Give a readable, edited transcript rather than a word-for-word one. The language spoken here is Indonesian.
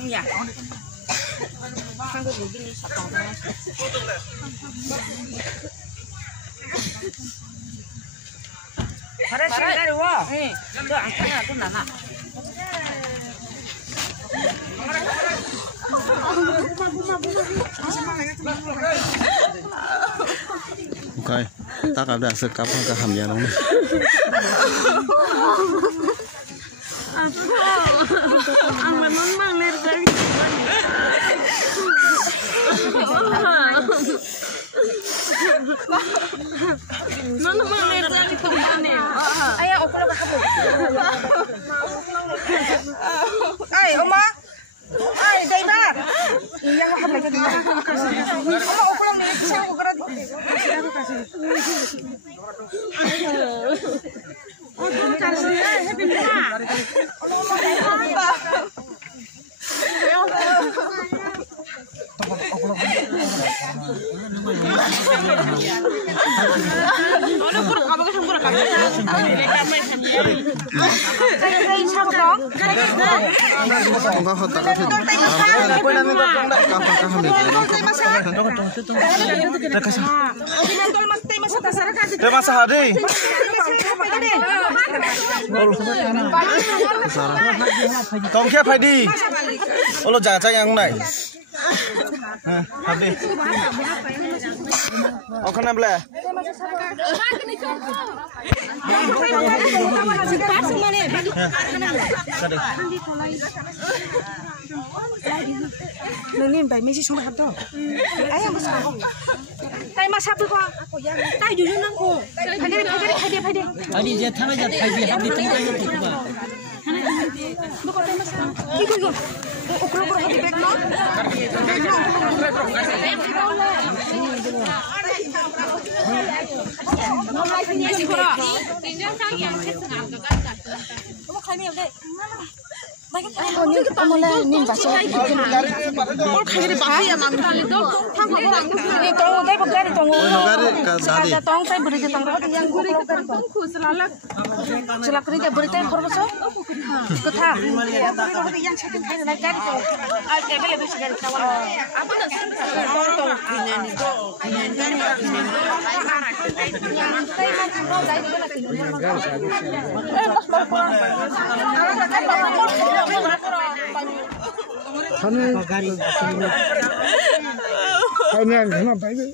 Iya. Kan gue begini satu orang. Para sih dari wah. Itu angkanya tuh nana. Okay, ta cảm đã sức cắp cả hầm nhà nó. Ang memang ler dari. Mana memang ler dari kemana? Ayah, aku nak kamu. Ay, Oma. Ay, Dayna. Yang aku lagi. Oma, aku lang ni saya aku kerja. Aku kasih. Aku kasih. Happy Tông kia phải đi. Ô lô trả cho anh này. Đi. Ô con em lẹ. Nengin bay mấy xuống hạt đó. Ai em sao không? Tay mà sắp được không? Tay dù nang cô. Phải đi. Ở đi giờ thằng giờ phải đi học đi tay nó tụt vào. Nó có tay mà sao? Đi kìa. Ukro hati bag no. Nó lại cái gì vậy? Tinjau sang yang kesenang kekan. Kamu kali ni ada. Oh, ni kita mulai ni baca. Kau kali ni baca ya mam. Tang kau orang ni tong dai bukan ni tong. Ada tong saya beri tong kau yang gurih kan tong. Selak ni dia beri tong kau besar. Ketah. Yang saya kan nak cari tong. Table lebih sekali kawan. Apa nak? Tong ini ni tong. Ini kan. Sana. Kanya, kanya,